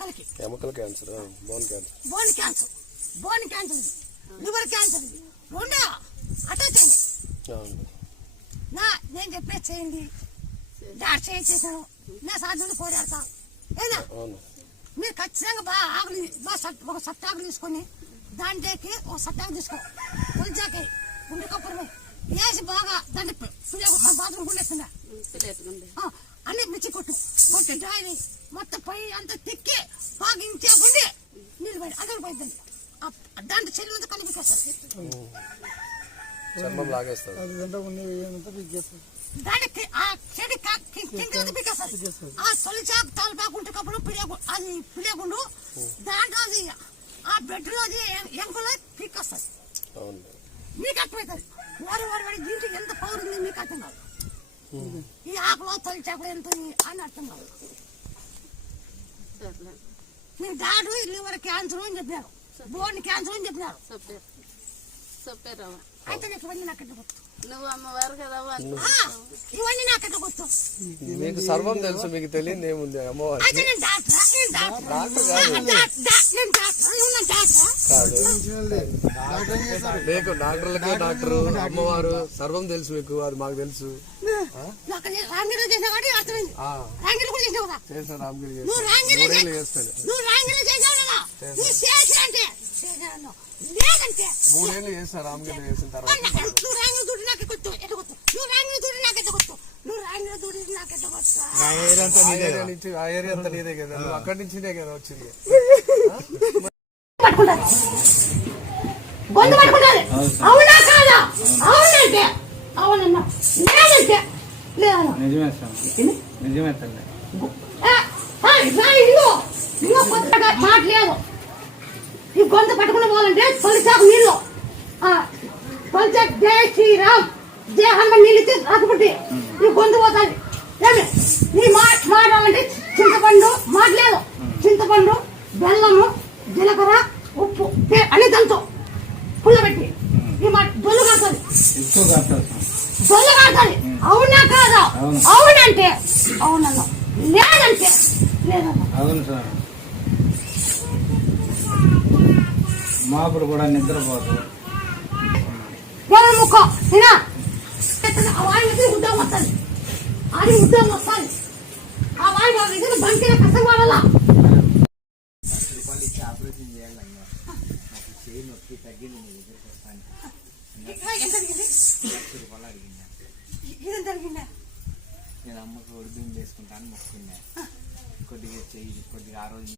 ఎముకల cancer bone cancer. Bone cancer. Bone cancer liver cancer రెండు? Attach అయింది అవును. నా నేను చెప్పేది చేయండి. డాక్టర్ చేయి చేశాను. నా సాధ్యం పోరాడతా ఏనా? మీరు ఖచ్చితంగా బాగా ఆకులు బాగా సట్ ఒక సట్ట ఆకులు తీసుకొని దాంట్లోకి ఒక సట్ట ఆకు తీసుకో. తొలిచాకి గుండె కప్పురు వేసి బాగా దాంట్లో డ్రాయి మొత్తం పై అంతా తిక్కి బాగా ఇంచేకుండి నిలబడి అదొక పోయిందండి దాంట్లో చెల్లి కనిపిస్తుంది చర్మం అది దానికి ఆ చెడి కింద పీకేస్తారు. ఆ పిడియకు అది పిడియకుండు దాంట్లో అది ఆ బెడ్లో అది ఎంకులో మీకు అర్థమవుతుంది వారి వారి వాడి దీంట్లో ఎంత పవర్ ఉంది మీకు అర్థం కాదు. ఈ ఆకులో తొలి చేపలు ఎంత ఉంది అని అర్థం కాదు. మీరు దాడు లివర్ క్యాన్సర్ అని చెప్పినారు బోన్ క్యాన్సర్ అని చెప్పినారు. చెప్పారు అయితే నీకు ఇవన్నీ నాకు నువ్వు అమ్మవారు కదా ఆ, ఇవన్నీ నాకు ఎట్లా గుర్తు? మీకు సర్వం తెలుసు మీకు తెలియదు ఏముంది అమ్మవారి డాక్టరా? కాదు. మీకు డాక్టర్లకే డాక్టర్ అమ్మవారు సర్వం తెలుసు మీకు అది మాకు తెలుసు. నాకు అది రాంగిలో చేసిన కాబట్టి అర్థమైంది. ఆ, రాంగిలో కూడా చేసినావు కదా? చేస్తాను రామగిరి మూడేళ్ళు మూడేళ్ళు తర్వాత. ఆ ఏరియా అంతా నీదే కదా? నువ్వు అక్కడి నుంచినే కదా వచ్చింది. గొంతు పట్టుకుంటారు. అవునా కాదా? అవునంటే అవునమ్మా. నిజమే నిజమే తల్లి. ఇల్లు ఇల్లు కొత్తగా మాట లేదు ఈ గొంతు పట్టుకుని పోవాలంటే తొలిచాకు నీళ్ళు. తొలిచాకు జయ శ్రీరామ్. హనుమాన్ నీళ్ళు ఇచ్చి రాకపోతే ఈ గొంతు ఏమి? నీ మాట మాట్లాడాలంటే చింతపండు మాట లేదు చింతపండు బెల్లము జీలకర్ర ఉప్పు అన్ని దంచు పుల్లబెట్టి ఈ మాట దొల్లు స్వామి దొల్లు కాస్తుంది అవునా కాదా? అవును. అవునంటే. అవునన్నా. లేదంటే. లేదన్నా. మాపుడు కూడా ముఖ తినా ఆ వాయికి ఉద్యోగం వస్తుంది అది ఉద్యోగం వస్తుంది ఆ వాయి బాబు ఇది బంకిన కష్టపడాలా ఎంత జరిగింది? ఇది జరిగిందా నేను అమ్మకు వడ్డీ చేసుకుంటాను మొక్కిందా? కొద్దిగా చెయ్యి కొద్దిగా ఆ రోజు